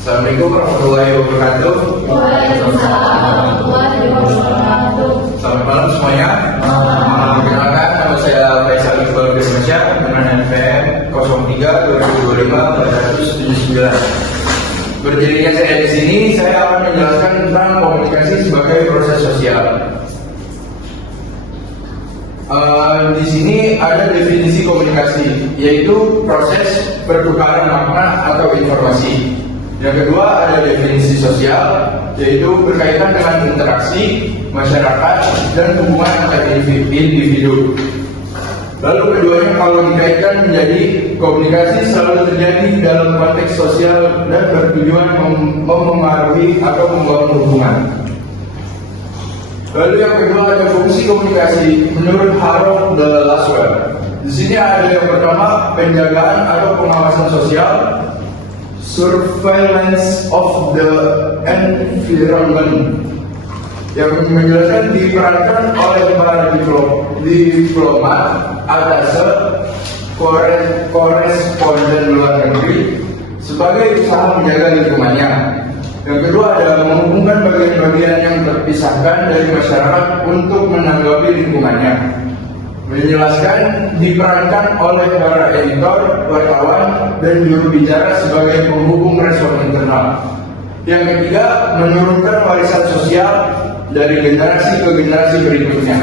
Assalamualaikum warahmatullahi wabarakatuh. Waalaikumsalam warahmatullahi wabarakatuh. Selamat malam semuanya. Perkenalkan, nama saya Faisal Iqbal Gesmasya dengan NPM 03-2025-479. Berdirinya saya di sini, saya akan menjelaskan tentang komunikasi sebagai proses sosial. Di sini ada definisi komunikasi, yaitu proses pertukaran makna atau informasi. Yang kedua ada definisi sosial, yaitu berkaitan dengan interaksi masyarakat dan hubungan antar individu. Lalu keduanya kalau dikaitkan menjadi komunikasi selalu terjadi dalam konteks sosial dan bertujuan memengaruhi atau membangun hubungan. Lalu yang kedua ada fungsi komunikasi menurut Harold de Lasswell. Di sini ada yang pertama penjagaan atau pengawasan sosial, surveillance of the environment, yang menjelaskan diperankan oleh para diplomat, atase, koresponden luar negeri sebagai usaha menjaga lingkungannya. Yang kedua ada menghubungkan bagian-bagian yang terpisahkan dari masyarakat untuk menanggapi lingkungannya. Menjelaskan diperankan oleh para editor, wartawan, dan juru bicara sebagai penghubung respon internal. Yang ketiga, menurunkan warisan sosial dari generasi ke generasi berikutnya.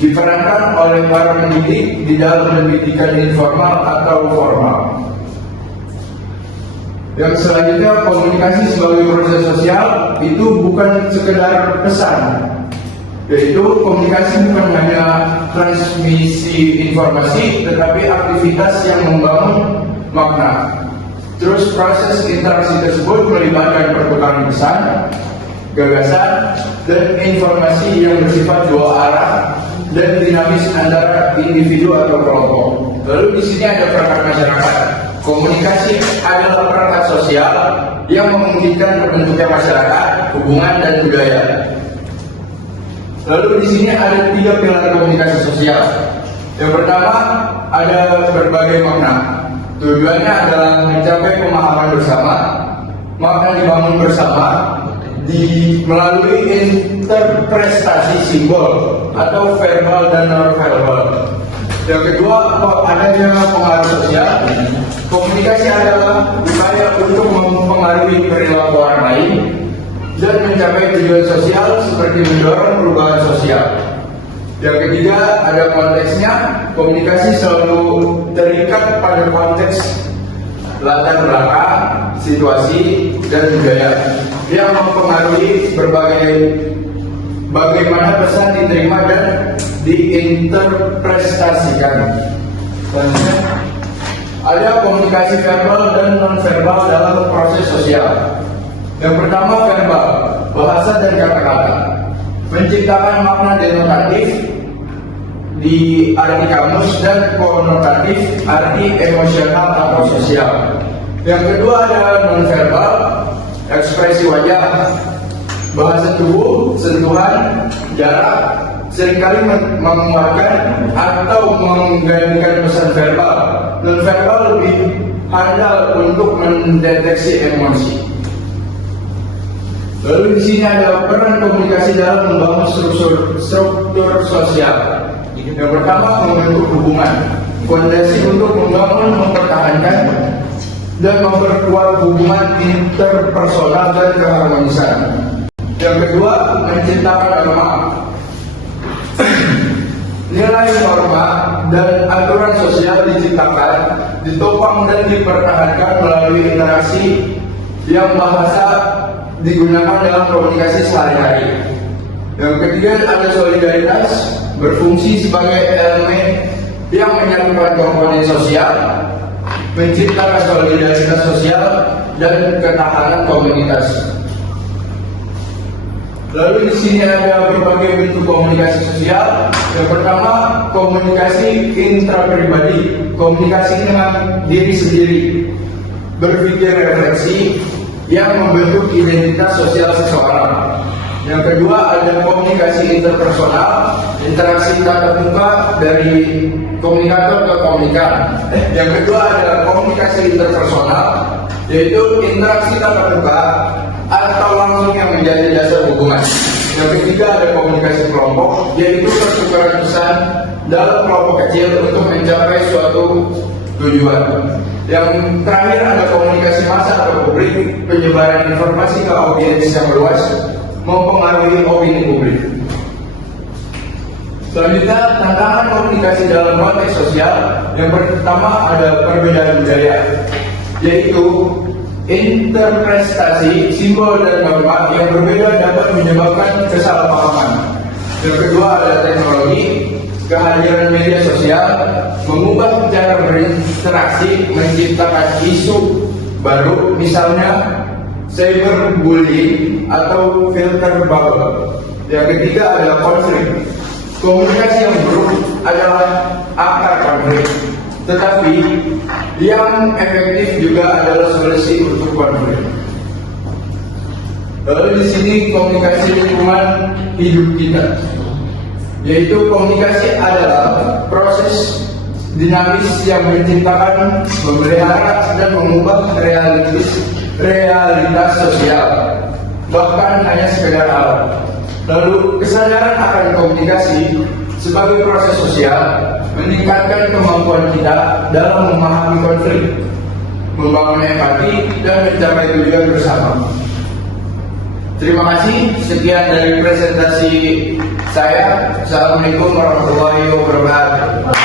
Diperankan oleh para pendidik di dalam pendidikan informal atau formal. Yang selanjutnya, komunikasi sebagai proses sosial itu bukan sekedar pesan, yaitu komunikasi bukan hanya transmisi informasi, tetapi aktivitas yang membangun makna. Terus proses interaksi tersebut melibatkan pertukaran pesan, gagasan, dan informasi yang bersifat dua arah dan dinamis antara individu atau kelompok. Lalu di sini ada perangkat masyarakat. Komunikasi adalah perangkat sosial yang memungkinkan terbentuknya masyarakat, hubungan, dan budaya. Lalu di sini ada 3 pilar komunikasi sosial. Yang pertama ada berbagai makna. Tujuannya adalah mencapai pemahaman bersama, makna dibangun bersama melalui interpretasi simbol atau verbal dan non-verbal. Yang kedua, adanya pengaruh sosial. Komunikasi adalah upaya untuk mempengaruhi perilaku orang lain dan mencapai tujuan sosial seperti mendorong perubahan sosial. Yang ketiga, ada konteksnya. Komunikasi selalu terikat pada konteks latar belakang, situasi, dan budaya yang mempengaruhi bagaimana pesan diterima dan diinterpretasikan. Selanjutnya, ada komunikasi verbal dan non-verbal dalam proses sosial. Yang pertama verbal, bahasa dan kata-kata, menciptakan makna denotatif di arti kamus dan konotatif arti emosional atau sosial. Yang kedua ada non-verbal, ekspresi wajah, bahasa tubuh, sentuhan, jarak, seringkali menguatkan atau menggantikan pesan verbal. Non-verbal lebih handal untuk mendeteksi emosi. Lalu di sini ada peran komunikasi dalam membangun struktur sosial. Yang pertama, membentuk hubungan, fondasi untuk membangun, mempertahankan, dan memperkuat hubungan interpersonal dan keharmonisan. Yang kedua, menciptakan norma. Nilai norma dan aturan sosial diciptakan, ditopang dan dipertahankan melalui interaksi yang bahasa digunakan dalam komunikasi sehari-hari. Yang ketiga ada solidaritas, berfungsi sebagai elemen yang menyatukan komponen sosial, menciptakan solidaritas sosial dan ketahanan komunitas. Lalu di sini ada berbagai bentuk komunikasi sosial. Yang pertama, komunikasi intrapribadi, komunikasi dengan diri sendiri, berpikir refleksi yang membentuk identitas sosial seseorang. Yang kedua ada komunikasi interpersonal, interaksi tatap muka dari komunikator ke komunikan. Yang kedua ada komunikasi interpersonal, yaitu interaksi tatap muka atau langsung yang menjadi dasar hubungan. Yang ketiga ada komunikasi kelompok, yaitu pertukaran pesan dalam kelompok kecil untuk mencapai suatu tujuan. Yang terakhir ada komunikasi massa atau publik, penyebaran informasi ke audiens yang luas, mempengaruhi opini publik. Selanjutnya, tantangan komunikasi dalam konteks sosial. Yang pertama ada perbedaan budaya, yaitu interpretasi simbol dan gambar yang berbeda dapat menyebabkan kesalahpahaman. Yang kedua ada teknologi, kehadiran media sosial mengubah cara berinteraksi, menciptakan isu baru, misalnya cyberbullying atau filter bubble. Yang ketiga adalah konflik. Komunikasi yang buruk adalah akar konflik, tetapi yang efektif juga adalah solusi untuk konflik. Lalu di sini komunikasi lingkungan hidup kita, yaitu komunikasi adalah proses dinamis yang menciptakan, memelihara dan mengubah realitas sosial, bahkan hanya sekedar alam. Lalu kesadaran akan komunikasi sebagai proses sosial meningkatkan kemampuan kita dalam memahami konflik, membangun empati dan mencapai tujuan bersama. Terima kasih, sekian dari presentasi saya. Assalamualaikum warahmatullahi wabarakatuh.